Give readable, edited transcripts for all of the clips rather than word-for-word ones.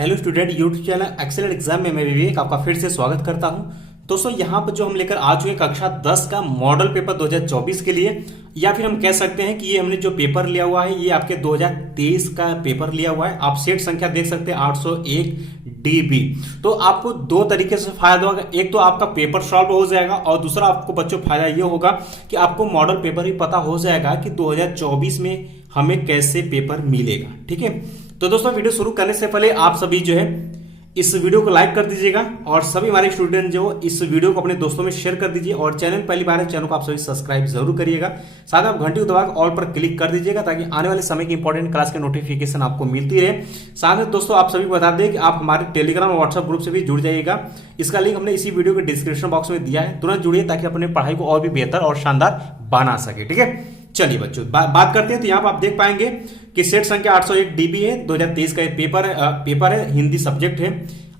Hello student, YouTube channel excellent exam में मैं विवेक आपका फिर से स्वागत करता हूं। दोस्तों यहाँ पर जो हम लेकर आ चुके कक्षा 10 का मॉडल पेपर 2024 के लिए, या फिर हम कह सकते हैं कि ये हमने जो पेपर लिया हुआ है ये आपके 2023 का पेपर लिया हुआ है। आप सेट संख्या देख सकते हैं 801 DB। तो आपको दो तरीके से फायदा होगा, एक तो आपका पेपर सॉल्व हो जाएगा और दूसरा आपको बच्चों फायदा ये होगा कि आपको मॉडल पेपर भी पता हो जाएगा कि 2024 में हमें कैसे पेपर मिलेगा। ठीक है, तो दोस्तों वीडियो शुरू करने से पहले आप सभी जो है इस वीडियो को लाइक कर दीजिएगा और सभी हमारे स्टूडेंट जो इस वीडियो को अपने दोस्तों में शेयर कर दीजिए और चैनल पहली बार है चैनल को आप सभी सब्सक्राइब जरूर करिएगा। साथ आप घंटी को दबाकर ऑल पर क्लिक कर दीजिएगा ताकि आने वाले समय की इंपॉर्टेंट क्लास के नोटिफिकेशन आपको मिलती रहे। साथ में दोस्तों आप सभी बता दें कि आप हमारे टेलीग्राम और व्हाट्सएप ग्रुप से भी जुड़ जाइएगा। इसका लिंक हमने इसी वीडियो के डिस्क्रिप्शन बॉक्स में दिया है, तुरंत जुड़िए ताकि अपने पढ़ाई को और भी बेहतर और शानदार बना सके। ठीक है, चलिए बच्चों बात करते हैं। तो यहाँ पर आप देख पाएंगे कि सेट संख्या 801 DB है, 2023 का पेपर है, हिंदी सब्जेक्ट है।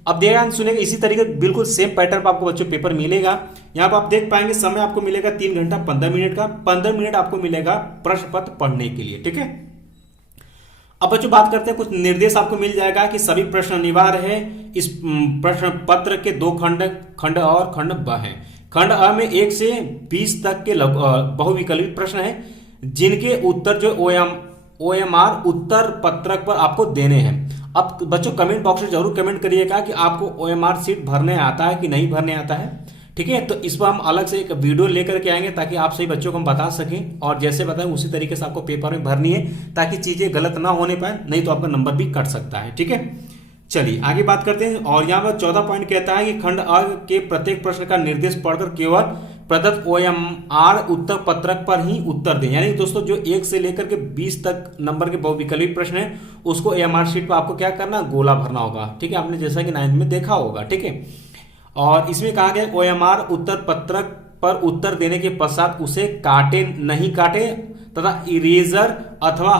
अब ध्यान सुनेगा, इसी तरीके बिल्कुल सेम पैटर्न पर आपको बच्चों पेपर मिलेगा। यहाँ पर आप देख पाएंगे समय आपको मिलेगा 3 घंटा 15 मिनट का। 15 मिनट आपको मिलेगा प्रश्न पत्र पढ़ने के लिए। ठीक है, अब बच्चों बात करते हैं, कुछ निर्देश आपको मिल जाएगा कि सभी प्रश्न अनिवार्य है। इस प्रश्न पत्र के 2 खंड और खंड ब है। खंड अ में 1 से 20 तक के बहुविकल्पित प्रश्न है जिनके उत्तर जो OMR उत्तर पत्रक पर आपको देने हैं। अब बच्चों कमेंट बॉक्स में जरूर कमेंट करिएगा कि आपको OMR सीट भरने आता है कि नहीं भरने आता है। ठीक है, तो इस पर हम अलग से एक वीडियो लेकर के आएंगे ताकि आप सही बच्चों को हम बता सकें और जैसे बताएं उसी तरीके से आपको पेपर में भरनी है ताकि चीजें गलत ना होने पाए, नहीं तो आपका नंबर भी कट सकता है। ठीक है, चलिए आगे बात करते हैं। और यहाँ पर 14 पॉइंट कहता है कि खंड अ के प्रत्येक प्रश्न का निर्देश पढ़कर केवल प्रदत्त OMR उत्तर पत्रक पर ही उत्तर दें। यानी दोस्तों जो 1 से लेकर के 20 तक नंबर के बहुविकल्पित प्रश्न है उसको OMR शीट पर आपको क्या करना, गोला भरना होगा। ठीक है, आपने जैसा कि 9th में देखा होगा। ठीक है, और इसमें कहा गया OMR उत्तर पत्रक पर उत्तर देने के पश्चात उसे काटे नहीं काटे तथा इरेजर अथवा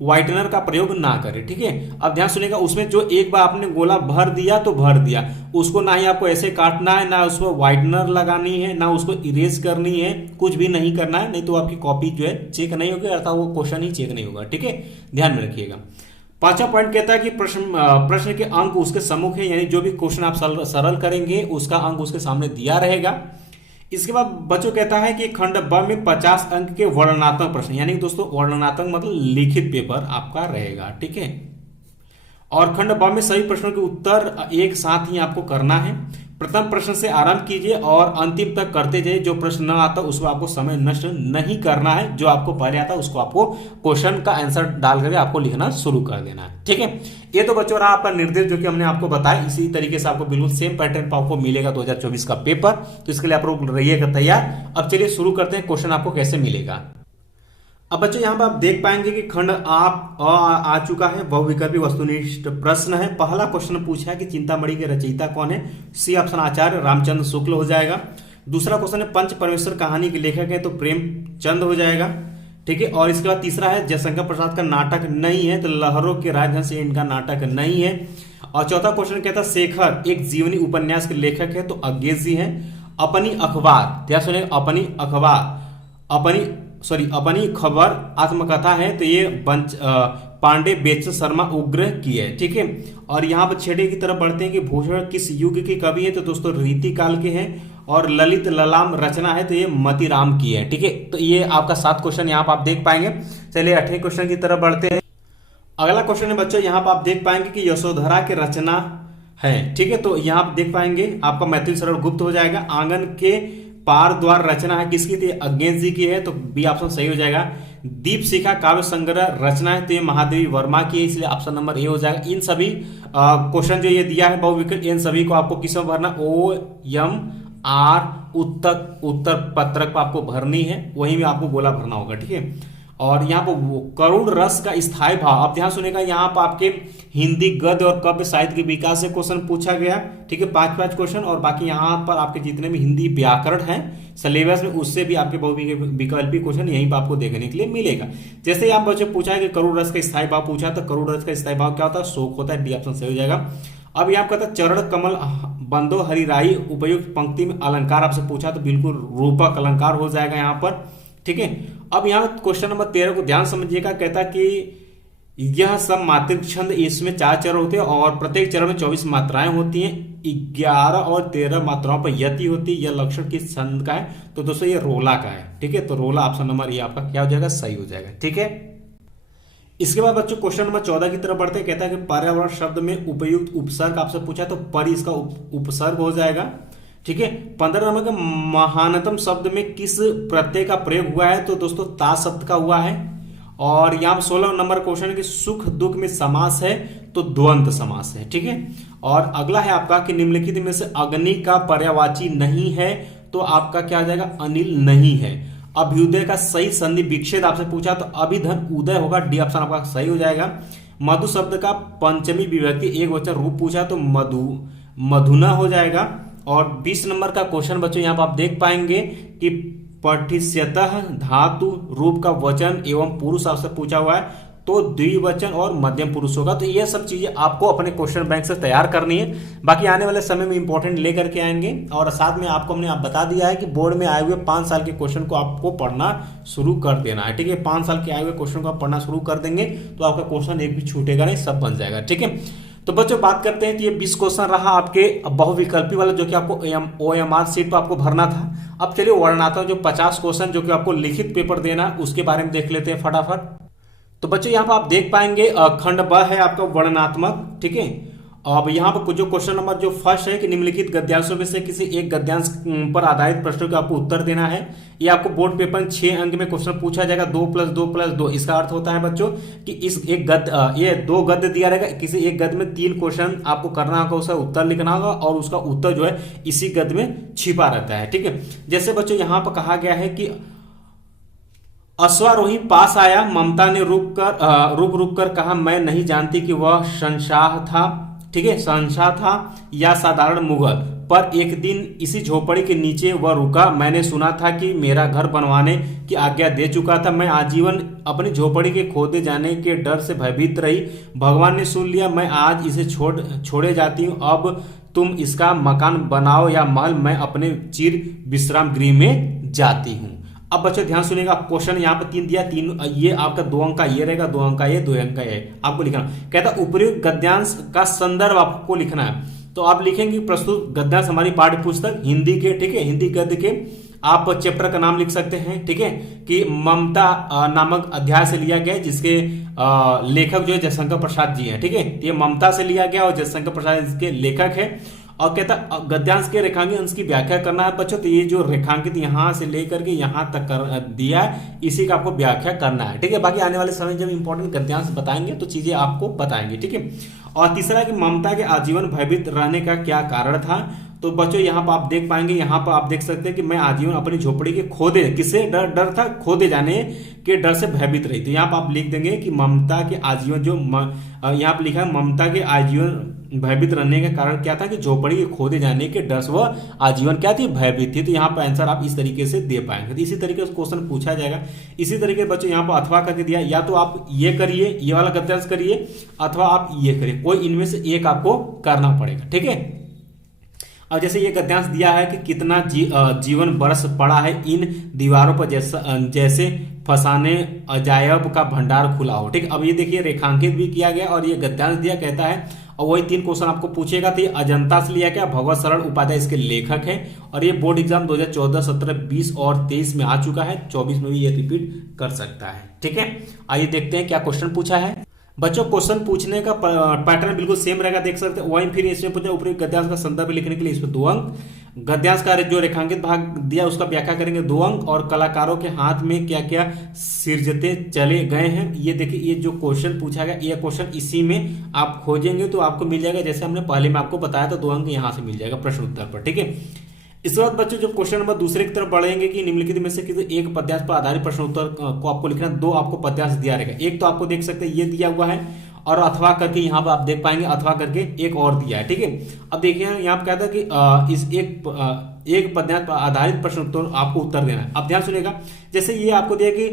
व्हाइटनर का प्रयोग ना करें। ठीक है, अब ध्यान सुनेगा, उसमें जो एक बार आपने गोला भर दिया तो भर दिया, उसको ना ही आपको ऐसे काटना है, ना उसको व्हाइटनर लगानी है, ना उसको इरेज करनी है, कुछ भी नहीं करना है, नहीं तो आपकी कॉपी जो है चेक नहीं होगी अर्थात वो क्वेश्चन ही चेक नहीं होगा। ठीक है, ध्यान में रखिएगा। 5वां पॉइंट कहता है कि प्रश्न के अंक उसके सम्मुख है, यानी जो भी क्वेश्चन आप सरल करेंगे उसका अंक उसके सामने दिया रहेगा। इसके बाद बच्चों कहता है कि खंड ब में 50 अंक के वर्णनात्मक प्रश्न, यानी दोस्तों वर्णनात्मक मतलब लिखित पेपर आपका रहेगा। ठीक है, और खंड ब में सभी प्रश्नों के उत्तर एक साथ ही आपको करना है। प्रथम प्रश्न से आरंभ कीजिए और अंतिम तक करते जाइए। जो प्रश्न न आता उसको आपको समय नष्ट नहीं करना है, जो आपको पहले आता उसको आपको क्वेश्चन का आंसर डाल करके आपको लिखना शुरू कर देना है। ठीक है, ये तो बच्चों रहा आपका निर्देश जो कि हमने आपको बताया। इसी तरीके से आपको बिल्कुल सेम पैटर्न पर आपको मिलेगा 2024 का पेपर, तो इसके लिए आप लोग रहिएगा तैयार। अब चलिए शुरू करते हैं, क्वेश्चन आपको कैसे मिलेगा। अब बच्चों यहाँ पर आप देख पाएंगे कि खंड आ चुका है, बहुविकल्पी वस्तुनिष्ठ प्रश्न है। पहला क्वेश्चन पूछा है कि चिंतामणि के रचयिता कौन है। सी ऑप्शन आचार्य रामचंद्र शुक्ल हो जाएगा। दूसरा क्वेश्चन है पंच परमेश्वर कहानी के लेखक है, तो प्रेमचंद हो जाएगा। ठीक है, और इसके बाद तीसरा है जयशंकर प्रसाद का नाटक नहीं है, तो लहरों के राजहंस इनका नाटक नहीं है। और चौथा क्वेश्चन कहता है शेखर एक जीवनी उपन्यास के लेखक है, तो अज्ञेय जी है। अपनी अखबार, ध्यान सुनिए, अपनी खबर आत्मकथा है, तो ये पांडे बेचन शर्मा उग्र की है। ठीक है, और यहाँ पर छठे की तरफ बढ़ते हैं कि भूषण किस युग के कवि है, तो दोस्तों रीति काल के हैं। और ललित ललाम रचना है, तो ये मतीराम की है। ठीक है, तो ये आपका 7 क्वेश्चन यहाँ पर आप देख पाएंगे। चलिए 8वें क्वेश्चन की तरफ बढ़ते हैं। अगला क्वेश्चन है बच्चों, यहाँ पर आप देख पाएंगे कि यशोधरा की रचना है। ठीक है, तो यहाँ आप देख पाएंगे आपका मैथिली शरण गुप्त हो जाएगा। आंगन के पार द्वार रचना है किसकी थी, अज्ञेय जी की है, तो बी ऑप्शन सही हो जाएगा। दीप शिखा काव्य संग्रह रचना है, तो ये महादेवी वर्मा की है, इसलिए ऑप्शन नंबर ए हो जाएगा। इन सभी क्वेश्चन जो ये दिया है बहुविकल्प, इन सभी को आपको किसमें भरना, OMR उत्तर पत्रक पर आपको भरनी है, वहीं में आपको गोला भरना होगा। ठीक है, और यहाँ पर करुण रस का स्थायी भाव, आप ध्यान सुनेगा, यहाँ पर आपके हिंदी गद्य और काव्य साहित्य के विकास से क्वेश्चन पूछा गया। ठीक है, 5 क्वेश्चन, और बाकी यहाँ पर आपके जितने भी हिंदी व्याकरण है सिलेबस में उससे भी आपके बहुविकल्पी क्वेश्चन यहीं पर आपको देखने के लिए मिलेगा। जैसे यहाँ बच्चे पूछा है कि करुण रस का स्थायी भाव पूछा, तो करुण रस का स्थायी भाव क्या होता है, शोक होता है, डी ऑप्शन सही हो जाएगा। अब यहाँ कहता है चरण कमल बंदो हरिराई उपयुक्त पंक्ति में अलंकार आपसे पूछा, तो बिल्कुल रूपक अलंकार हो जाएगा यहाँ पर। ठीक है, अब यहाँ क्वेश्चन नंबर 13 को ध्यान समझिएगा। कहता कि यह सब मात्रिक छंद, इसमें 4 चरण होते हैं और प्रत्येक चरण में 24 मात्राएं होती हैं। 11 और 13 मात्राओं पर यति होती है। यह लक्षण किस छंद का है? तो दोस्तों ये रोला का है। ठीक है, तो रोला ऑप्शन नंबर ये आपका क्या हो जाएगा? सही हो जाएगा। ठीक है, इसके बाद बच्चों क्वेश्चन नंबर 14 की तरफ बढ़ते हैं। कहता है कि पर्यावरण शब्द में उपयुक्त उपसर्ग आपसे पूछा है, तो पर इसका उपसर्ग हो जाएगा। ठीक है, 15 नंबर का महानतम शब्द में किस प्रत्यय का प्रयोग हुआ है? तो दोस्तों ता शब्द का हुआ है। और यहाँ 16 नंबर क्वेश्चन है कि सुख दुख में समास है, तो द्वंद्व समास है। ठीक है, और अगला है आपका कि निम्नलिखित में से अग्नि का पर्यायवाची नहीं है, तो आपका क्या आ जाएगा? अनिल नहीं है। अभ्युदय का सही संधि विच्छेद आपसे पूछा, तो अभिधन उदय होगा। डी ऑप्शन आपका सही हो जाएगा। मधु शब्द का पंचमी विभक्ति एक वचन रूप पूछा, तो मधुना हो जाएगा। और 20 नंबर का क्वेश्चन बच्चों यहाँ पर आप देख पाएंगे कि पठिष्यतः धातु रूप का वचन एवं पुरुष आपसे पूछा हुआ है, तो द्विवचन और मध्यम पुरुष होगा। तो ये सब चीजें आपको अपने क्वेश्चन बैंक से तैयार करनी है। बाकी आने वाले समय में इंपॉर्टेंट लेकर के आएंगे। और साथ में आपको हमने आप बता दिया है कि बोर्ड में आए हुए 5 साल के क्वेश्चन को आपको पढ़ना शुरू कर देना है। ठीक है, 5 साल के आए हुए क्वेश्चन को आप पढ़ना शुरू कर देंगे तो आपका क्वेश्चन एक भी छूटेगा नहीं, सब बन जाएगा। ठीक है, तो बच्चों बात करते हैं। तो ये 20 क्वेश्चन रहा आपके बहुविकल्पी वाला, जो कि आपको OMR सीट पर आपको भरना था। अब चलिए वर्णनात्मक जो 50 क्वेश्चन जो कि आपको लिखित पेपर देना, उसके बारे में देख लेते हैं फटाफट। तो बच्चों यहाँ पर आप देख पाएंगे खंड ब है आपका वर्णनात्मक। ठीक है, अब यहाँ पर जो क्वेश्चन नंबर जो फर्स्ट है कि निम्नलिखित गद्यांशों में से किसी एक गद्यांश पर आधारित प्रश्नों का आपको उत्तर देना है। ये आपको बोर्ड पेपर में 6 अंक में क्वेश्चन पूछा जाएगा। 2+2+2 इसका अर्थ होता है बच्चों कि इस एक गद्य, ये 2 गद्य दिया रहेगा, किसी एक गद्य में 3 क्वेश्चन आपको करना होगा, उसका उत्तर लिखना होगा और उसका उत्तर जो है इसी गद्य में छिपा रहता है। ठीक है, जैसे बच्चों यहाँ पर कहा गया है कि अश्वारोही पास आया, ममता ने रुक कर कहा, मैं नहीं जानती कि वह शहंशाह था। ठीक है, शहंशाह था या साधारण मुगल, पर एक दिन इसी झोपड़ी के नीचे वह रुका। मैंने सुना था कि मेरा घर बनवाने की आज्ञा दे चुका था। मैं आजीवन अपनी झोपड़ी के खोदे जाने के डर से भयभीत रही। भगवान ने सुन लिया, मैं आज इसे छोड़े जाती हूँ। अब तुम इसका मकान बनाओ या महल, मैं अपने चिर विश्राम गृह में जाती हूँ। अब बच्चों ध्यान सुनिएगा, क्वेश्चन यहाँ पर 3 दिया, 3 ये आपका 2 अंक का ये रहेगा, 2 अंक का ये, 2 अंक का ये आपको लिखना। कहता उपयुक्त गद्यांश का संदर्भ आपको लिखना है, तो आप लिखेंगे प्रस्तुत गद्यांश हमारी पाठ्य पुस्तक हिंदी के। ठीक है, हिंदी गद्य के आप चैप्टर का नाम लिख सकते हैं। ठीक है, कि ममता नामक अध्याय से लिया गया, जिसके लेखक जो है जयशंकर प्रसाद जी हैं। ठीक है, ये ममता से लिया गया और जयशंकर प्रसाद इसके लेखक है। और कहता गद्यांश के रेखांकित अंश की व्याख्या करना है बच्चों, तो ये जो रेखांकित यहां से लेकर के यहां तक दिया है, इसी का आपको व्याख्या करना है। ठीक है, बाकी आने वाले समय जब इंपॉर्टेंट गद्यांश बताएंगे तो चीजें आपको बताएंगे। ठीक है, और तीसरा कि ममता के आजीवन भयभीत रहने का क्या कारण था, तो बच्चों यहाँ पर आप देख पाएंगे, यहाँ पर आप देख सकते हैं कि मैं आजीवन अपनी झोपड़ी के खोदे, किससे डर था? खोदे जाने के डर से भयभीत रही। तो यहाँ पर आप लिख देंगे कि ममता के आजीवन जो यहाँ पर लिखा है, ममता के आजीवन भयभीत रहने का कारण क्या था? कि झोपड़ी के खोदे जाने के डर से वह आजीवन क्या थी? भयभीत थी। तो यहाँ पर आंसर आप इस तरीके से दे पाएंगे। तो इसी तरीके से क्वेश्चन पूछा जाएगा। इसी तरीके से बच्चों यहाँ पर अथवा करके दिया, या तो आप ये करिए, ये वाला गद्यांश करिए, अथवा आप ये करिए, कोई इनमें से एक आपको करना पड़ेगा। ठीक है, अब जैसे ये गद्यांश दिया है कि कितना जीवन बरस पड़ा है इन दीवारों पर, जैसे फसाने अजायब का भंडार खुला हो। ठीक, अब ये देखिए रेखांकित भी किया गया और ये गद्यांश दिया, कहता है और वही 3 क्वेश्चन आपको पूछेगा। तो ये अजंता से लिया गया, भगवत शरण उपाध्याय इसके लेखक हैं और ये बोर्ड एग्जाम 2014, 17, 20 और 23 में आ चुका है। 24 में भी ये रिपीट कर सकता है। ठीक है, आइए देखते हैं क्या क्वेश्चन पूछा है। बच्चों क्वेश्चन पूछने का पैटर्न बिल्कुल सेम रहेगा, देख सकते हैं। वहीं फिर इसमें पूछा उपयुक्त गद्यांश का संदर्भ लिखने के लिए इसमें 2 अंक, गद्यांश का जो रेखांकित भाग दिया उसका व्याख्या करेंगे 2 अंक, और कलाकारों के हाथ में क्या क्या सिरजते चले गए हैं। ये देखिए, ये जो क्वेश्चन पूछा गया, ये क्वेश्चन इसी में आप खोजेंगे तो आपको मिल जाएगा। जैसे हमने पहले में आपको बताया था, 2 अंक यहाँ से मिल जाएगा प्रश्न उत्तर पर। ठीक है, इसके बाद बच्चों जो क्वेश्चन नंबर दूसरे की तरफ बढ़ेंगे कि निम्नलिखित में से किसी एक पद्यांश पर आधारित प्रश्न उत्तर को आपको लिखना। 2 आपको पद्यांश दिया रहेगा, एक तो आपको देख सकते हैं ये दिया हुआ है, और अथवा करके यहाँ पर आप देख पाएंगे अथवा करके एक और दिया है। ठीक है, अब देखिए यहाँ पर कहता है कि इस एक पद्यांश पर आधारित प्रश्न उत्तर आपको उत्तर देना है। अब ध्यान सुनिएगा, जैसे ये आपको दिया कि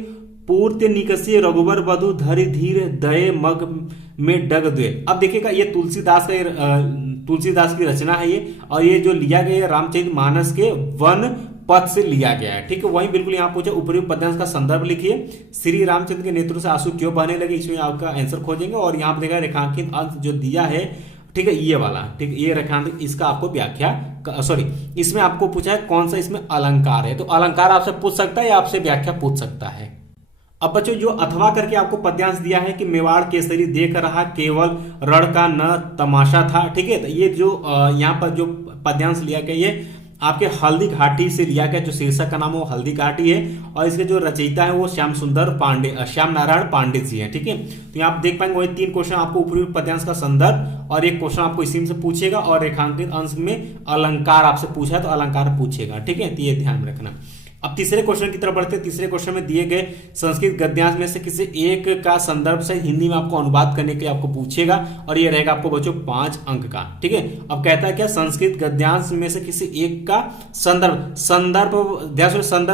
पूर्ति निकसी रघुबर वधु धरि धीर दये मग में डग दे। अब देखिएगा ये तुलसीदास की रचना है ये, और ये जो लिया गया रामचरित मानस के वन पद से लिया गया है। ठीक है, वही बिल्कुल यहाँ पूछा उपयुक्त पद्यांश का संदर्भ लिखिए। श्री रामचंद्र के नेतृत्व से आंसू क्यों बहने लगे, इसमें आपका आंसर खोजेंगे। और यहाँ पर देखा रेखांकित अंक जो दिया है, ठीक है, ये वाला, ठीक है, ये रेखांकित, इसका आपको व्याख्या, सॉरी, इसमें आपको पूछा है कौन सा इसमें अलंकार है, तो अलंकार आपसे पूछ सकता है या आपसे व्याख्या पूछ सकता है। अब बच्चों जो अथवा करके आपको पद्यांश दिया है कि मेवाड़ केसरी देख रहा केवल रण का न तमाशा था। ठीक है, तो ये जो यहाँ पर जो पद्यांश लिया गया ये आपके हल्दी घाटी से लिया गया, जो शीर्षक का नाम है वो हल्दी घाटी है और इसके जो रचयिता है वो श्याम नारायण पांडे जी हैं। ठीक है, तो यहाँ आप देख पाएंगे वही 3 क्वेश्चन आपको उपयुक्त पद्यांश का संदर्भ और एक क्वेश्चन आपको इसी में से पूछेगा और रेखांकित अंश में अलंकार आपसे पूछा है तो अलंकार पूछेगा। ठीक है, तो ये ध्यान में रखना। अब तीसरे क्वेश्चन की तरफ बढ़ते हैं। तीसरे क्वेश्चन में दिए गए संस्कृत गद्यांश में से किसी एक का संदर्भ से हिंदी में आपको अनुवाद करने के लिए आपको पूछेगा और ये रहेगा आपको बच्चों 5 अंक का। ठीक है, अब कहता है क्या, संस्कृत गद्यांश में से किसी एक का संदर्भ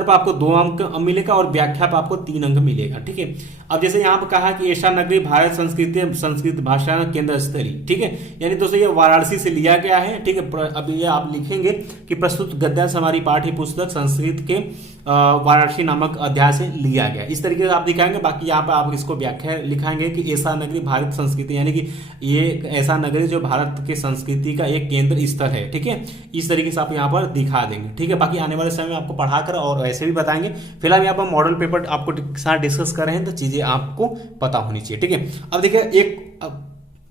आपको 2 अंक मिलेगा और व्याख्या पर आपको 3 अंक मिलेगा। ठीक है, अब जैसे यहाँ पर कहा कि ऐसा नगरी भारत संस्कृत भाषा केंद्र स्थली। ठीक है, यानी दोस्तों ये वाराणसी से लिया गया है। ठीक है, अब ये आप लिखेंगे कि प्रस्तुत गद्यांश हमारी पाठ्य पुस्तक संस्कृत के वाराणसी नामक अध्याय से लिया गया। इस तरीके से आप दिखाएंगे। बाकी यहाँ पर आप इसको व्याख्या लिखाएंगे कि ऐसा नगरी भारत संस्कृति, यानी कि ये ऐसा नगरी जो भारत के संस्कृति का एक केंद्र स्थल है। ठीक है, इस तरीके से आप यहाँ पर दिखा देंगे। ठीक है, बाकी आने वाले समय में आपको पढ़ाकर और ऐसे भी बताएंगे। फिलहाल यहाँ पर मॉडल पेपर आपको साथ डिस्कस कर रहे हैं तो चीजें आपको पता होनी चाहिए। ठीक है, अब देखिए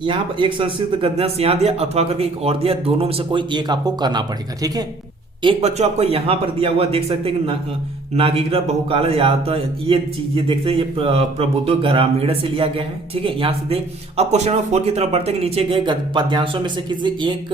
यहाँ पर एक संस्कृत गद्यांश यहाँ दिया, अथवा करके एक और दिया, दोनों में से कोई एक आपको करना पड़ेगा। ठीक है, एक बच्चों आपको यहाँ पर दिया हुआ देख सकते हैं कि नागिग्रा बहुकाल याद, ये चीजें देखते हैं ये प्रबुद्ध ग्रामीण से लिया गया है। ठीक है, यहाँ से देख। अब क्वेश्चन नंबर 4 की तरफ बढ़ते हैं कि नीचे गए पद्यांशों में से किसी एक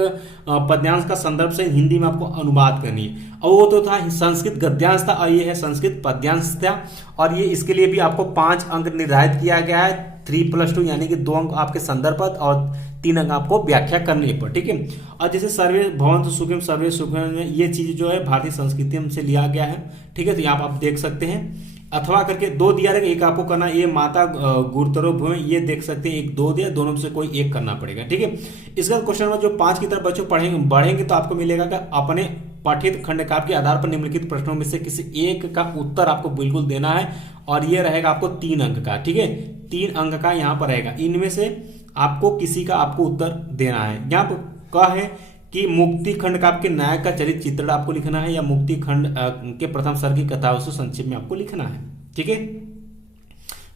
पद्यांश का संदर्भ से हिंदी में आपको अनुवाद करनी है। और वो तो था संस्कृत गद्यांश था और ये है संस्कृत पद्यांश था और ये इसके लिए भी आपको 5 अंक निर्धारित किया गया है। 3+2 यानी कि 2 अंक आपके संदर्भ और 3 अंक आपको व्याख्या करने पर। ठीक है, और जैसे सर्वे भवन्तु सुखिनः सर्वे सुखिनः, ये चीज जो है भारतीय संस्कृति से लिया गया है। ठीक है, तो यहाँ आप देख सकते हैं। अथवा करके 2 दिया रहेगा, एक आपको करना, ये माता गुरुतरो भूमि, ये देख सकते हैं 1 2 दिया, दोनों में से कोई एक करना पड़ेगा। ठीक है, इसका क्वेश्चन में जो 5 की तरफ बच्चों बढ़ेंगे तो आपको मिलेगा कि अपने पठित खंडकाव्य के आधार पर निम्नलिखित प्रश्नों में से किसी एक का उत्तर आपको बिल्कुल देना है और ये रहेगा आपको 3 अंक का। ठीक है, 3 अंक का यहाँ पर रहेगा। इनमें से आपको किसी का आपको उत्तर देना है। यहाँ पर कहा है कि मुक्ति खंड का आपके नायक का चरित्र चित्रण आपको लिखना है या मुक्ति खंड के प्रथम सर्ग की कथा उसको संक्षेप में आपको लिखना है। ठीक है,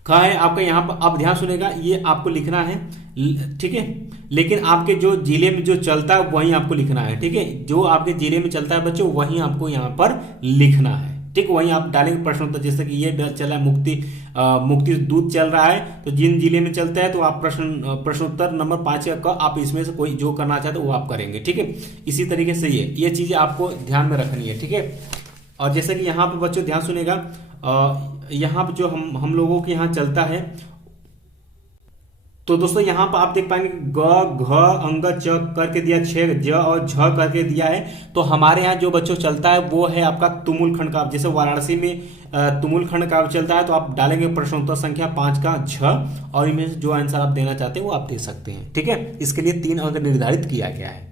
कहा है आपका यहाँ पर, अब ध्यान सुनेगा, ये आपको लिखना है। ठीक है, लेकिन आपके जो जिले में जो चलता है वही आपको लिखना है। ठीक है, जो आपके जिले में चलता है बच्चों वही आपको यहाँ पर लिखना है। ठीक, वहीं आप डालेंगे प्रश्नोत्तर, जैसे कि ये चला है मुक्ति दूत चल रहा है तो जिन जिले में चलता है तो आप प्रश्नोत्तर नंबर 5 का आप इसमें से कोई जो करना चाहते हो वो आप करेंगे। ठीक है, इसी तरीके से ये चीजें आपको ध्यान में रखनी है। ठीक है, और जैसे कि यहाँ पे बच्चों ध्यान सुनेगा, यहाँ पे जो हम लोगों के यहाँ चलता है तो दोस्तों यहाँ पर आप देख पाएंगे ग घ अंग च करके दिया, 6 ज और झ करके दिया है। तो हमारे यहाँ जो बच्चों चलता है वो है आपका तुमुल खंड काव्य। जैसे वाराणसी में तुमुल खंड काव्य चलता है तो आप डालेंगे प्रश्नोत्तर संख्या 5 का झ और इनमें जो आंसर आप देना चाहते हैं वो आप दे सकते हैं। ठीक है, इसके लिए 3 अंक निर्धारित किया गया है।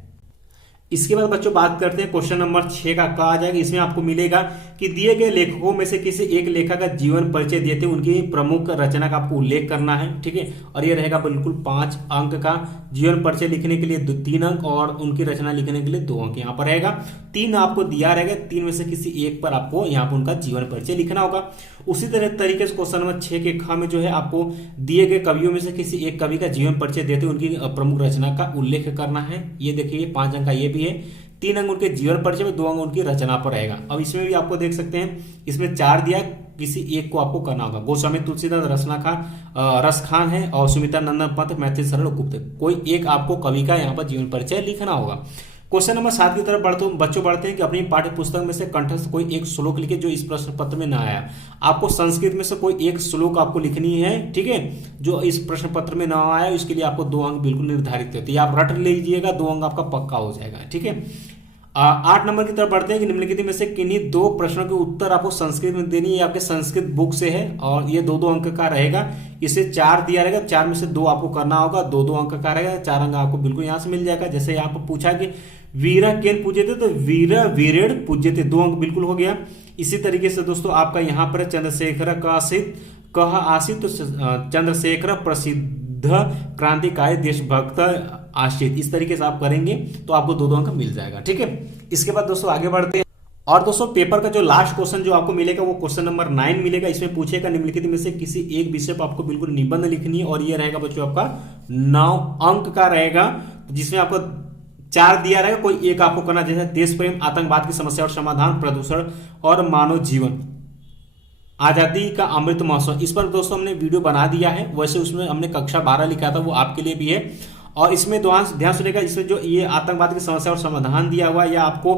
इसके बाद बच्चों बात करते हैं क्वेश्चन नंबर 6 का आ जाएगा। इसमें आपको मिलेगा कि दिए गए लेखकों में से किसी एक लेखक का जीवन परिचय देते उनकी प्रमुख रचना का आपको उल्लेख करना है। ठीक है, और ये रहेगा बिल्कुल 5 अंक का। जीवन परिचय लिखने के लिए 3 अंक और उनकी रचना लिखने के लिए 2 अंक यहाँ पर रहेगा। 3 आपको दिया रहेगा, 3 में से किसी एक पर आपको यहाँ पर उनका जीवन परिचय लिखना होगा। उसी तरीके से क्वेश्चन नंबर 6 के ख में जो है आपको दिए गए कवियों में से किसी एक कवि का जीवन परिचय देते उनकी प्रमुख रचना का उल्लेख करना है। ये देखिए 5 अंक का ये भी है। 3 अंक उनके जीवन परिचय में, 2 अंक उनकी रचना पर रहेगा। अब इसमें भी आपको देख सकते हैं, इसमें 4 दिया, किसी एक को आपको करना होगा। गोस्वामी तुलसीदास रस खान है और सुमित्रा नंदन पंत मैथिली शरण गुप्त, कोई एक आपको कवि का यहाँ पर जीवन परिचय लिखना होगा। क्वेश्चन नंबर 7 की तरफ बच्चों बढ़ते हैं कि अपनी पाठ्य पुस्तक में से कंठस्थ कोई एक श्लोक लिखे जो इस प्रश्न पत्र में ना आया। आपको संस्कृत में से कोई एक श्लोक आपको लिखनी है। ठीक है, जो इस प्रश्न पत्र में ना आया इसके लिए आपको 2 अंक बिल्कुल निर्धारित होते हैं। आप रट लीजिएगा, 2 अंक आपका पक्का हो जाएगा। ठीक है, 8 नंबर की तरफ बढ़ते हैं कि निम्नलिखित में से किन्हीं 2 प्रश्नों के उत्तर आपको संस्कृत में देनी है, आपके संस्कृत बुक से है और ये 2-2 अंक का रहेगा। इसे 4 दिया रहेगा, 4 में से 2 आपको करना होगा, 2-2 अंक का रहेगा, 4 अंक आपको बिल्कुल यहां से मिल जाएगा। जैसे यहाँ पर पूछा कि वीरा केन पूजे थे, तो वीरा वीरेण पूजे थे, 2 अंक बिल्कुल हो गया। इसी तरीके से दोस्तों आपका यहाँ पर चंद्रशेखर कह आसित, तो चंद्रशेखर प्रसिद्ध क्रांतिकारी देशभक्त आशित, इस तरीके से आप करेंगे तो आपको 2-2 अंक मिल जाएगा। ठीक है, इसके बाद दोस्तों आगे बढ़ते हैं। और दोस्तों पेपर का जो लास्ट क्वेश्चन जो आपको मिलेगा वो क्वेश्चन नंबर 9 मिलेगा। इसमें पूछेगा निम्नलिखित में से किसी एक विषय पर आपको बिल्कुल निबंध लिखनी है और ये रहेगा बच्चों आपका 9 अंक का रहेगा, जिसमें आपको 4 दिया रहेगा, कोई एक आपको करना, जैसे देश प्रेम, आतंकवाद की समस्या और समाधान, प्रदूषण और मानव जीवन, आजादी का अमृत महोत्सव। इस पर दोस्तों हमने वीडियो बना दिया है, वैसे उसमें हमने कक्षा 12 लिखा था, वो आपके लिए भी है। और इसमें ध्यान सुनेगा, इसमें जो ये आतंकवाद की समस्या और समाधान दिया हुआ है या आपको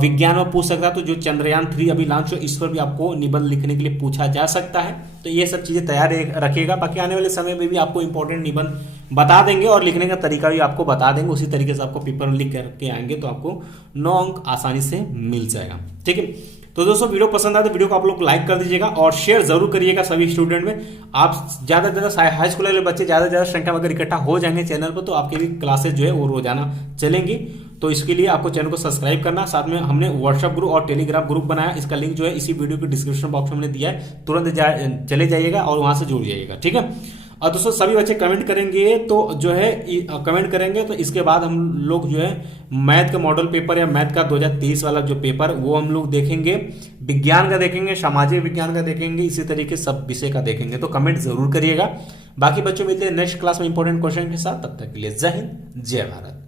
विज्ञान में पूछ सकता है, तो जो चंद्रयान 3 अभी लॉन्च हो, इस पर भी आपको निबंध लिखने के लिए पूछा जा सकता है। तो ये सब चीजें तैयार रखिएगा, बाकी आने वाले समय में भी आपको इंपॉर्टेंट निबंध बता देंगे और लिखने का तरीका भी आपको बता देंगे। उसी तरीके से आपको पेपर में लिख करके आएंगे तो आपको 9 अंक आसानी से मिल जाएगा। ठीक है, तो दोस्तों वीडियो पसंद आए तो वीडियो को आप लोग लाइक कर दीजिएगा और शेयर जरूर करिएगा सभी स्टूडेंट में। आप ज्यादा से ज्यादा हाई स्कूल वाले बच्चे ज्यादा से ज्यादा संख्या में अगर इकट्ठा हो जाएंगे चैनल पर, तो आपके भी क्लासेस जो है वो रोजाना चलेंगी। तो इसके लिए आपको चैनल को सब्सक्राइब करना, साथ में हमने व्हाट्सएप ग्रुप और टेलीग्राम ग्रुप बनाया, इसका लिंक जो है इसी वीडियो के डिस्क्रिप्शन बॉक्स में हमने दिया है, तुरंत चले जाइएगा और वहां से जुड़ जाइएगा। ठीक है, और दोस्तों सभी बच्चे कमेंट करेंगे तो जो है कमेंट करेंगे तो इसके बाद हम लोग जो है मैथ का मॉडल पेपर या मैथ का 2023 वाला जो पेपर वो हम लोग देखेंगे, विज्ञान का देखेंगे, सामाजिक विज्ञान का देखेंगे, इसी तरीके सब विषय का देखेंगे। तो कमेंट जरूर करिएगा। बाकी बच्चों मिलते हैं नेक्स्ट क्लास में इंपॉर्टेंट क्वेश्चन के साथ, तब तक के लिए जय हिंद जय भारत।